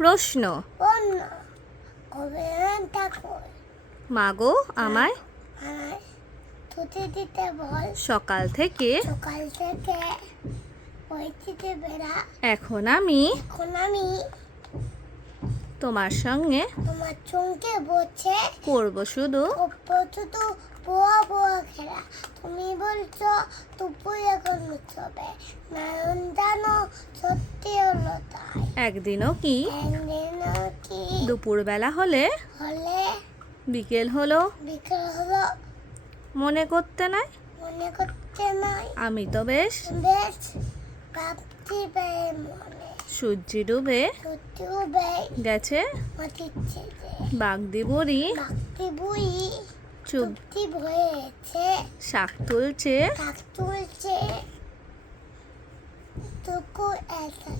প্রশ্ন মাগো আমায় তুতে দিতে বল সকাল থেকে পড়তে বেড়া এখন আমি তোমার সঙ্গে তোমার চোখে বসে করব শুধু শুধু বোয়া বোয়া খেলা তুমি বলছো তুপু এখন উৎসবে নারায়ণ জানো সত্যি হলো তাই একদিনও কি একদিনও কি দুপুরবেলা হলে বিকেল হলো মনে করতে নাই মনে করতে নাই আমি তো বেশ ভাবছি মনে সূর্যি ডুবে গেছে মাটিচ্ছে বাগদি বুড়ি চুপটি হয়েছে শাক তুলছে টুকু এসে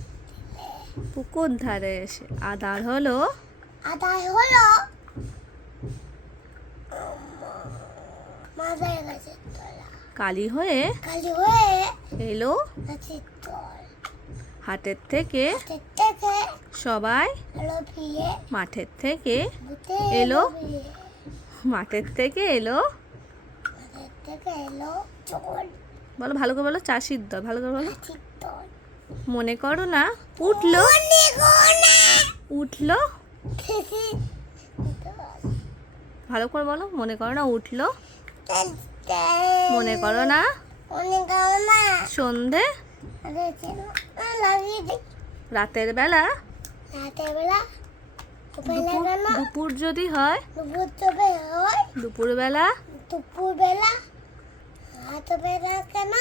পুকুর ধারে এসে আদার হলো মাথায় গেছে তোলা কালি হয়ে এলো হাটের থেকে সবাই মাঠের থেকে এলো মাঠের থেকে এলো বলো ভালো করে বলো চাষির দল ভালো করে বলো মনে করো না উঠলো ভালো করে বলো মনে করো না উঠলো মনে করো না সন্ধে রাতের বেলা দুপুর যদি হয় দুপুরবেলা রাত বেলা কেন